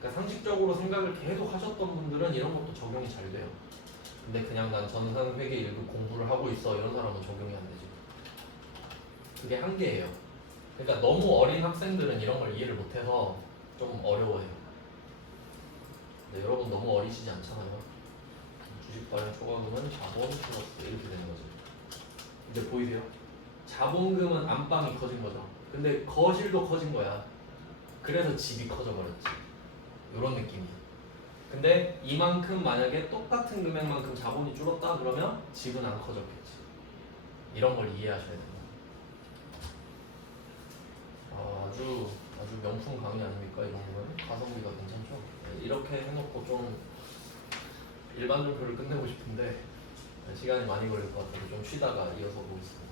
그러니까 상식적으로 생각을 계속 하셨던 분들은 이런 것도 적용이 잘 돼요. 근데 그냥 난 전산 회계 1급 공부를 하고 있어 이런 사람은 적용이 안 되지. 그게 한계예요. 그러니까 너무 어린 학생들은 이런 걸 이해를 못해서 좀 어려워해요. 근데 여러분 너무 어리시지 않잖아요. 주식 발행 초과금은 자본 플러스 이렇게 되는 거죠. 이제 보이세요? 자본금은 안방이 커진 거죠. 근데 거실도 커진 거야. 그래서 집이 커져버렸지. 이런 느낌이에요. 근데 이만큼 만약에 똑같은 금액만큼 자본이 줄었다 그러면 집은 안 커졌겠지. 이런 걸 이해하셔야 됩니다. 아주 명품 강의 아닙니까? 이런 거는 가성비가 괜찮죠? 이렇게 해놓고 좀 일반 점표를 끝내고 싶은데 시간이 많이 걸릴 것 같아서 좀 쉬다가 이어서 보겠습니다.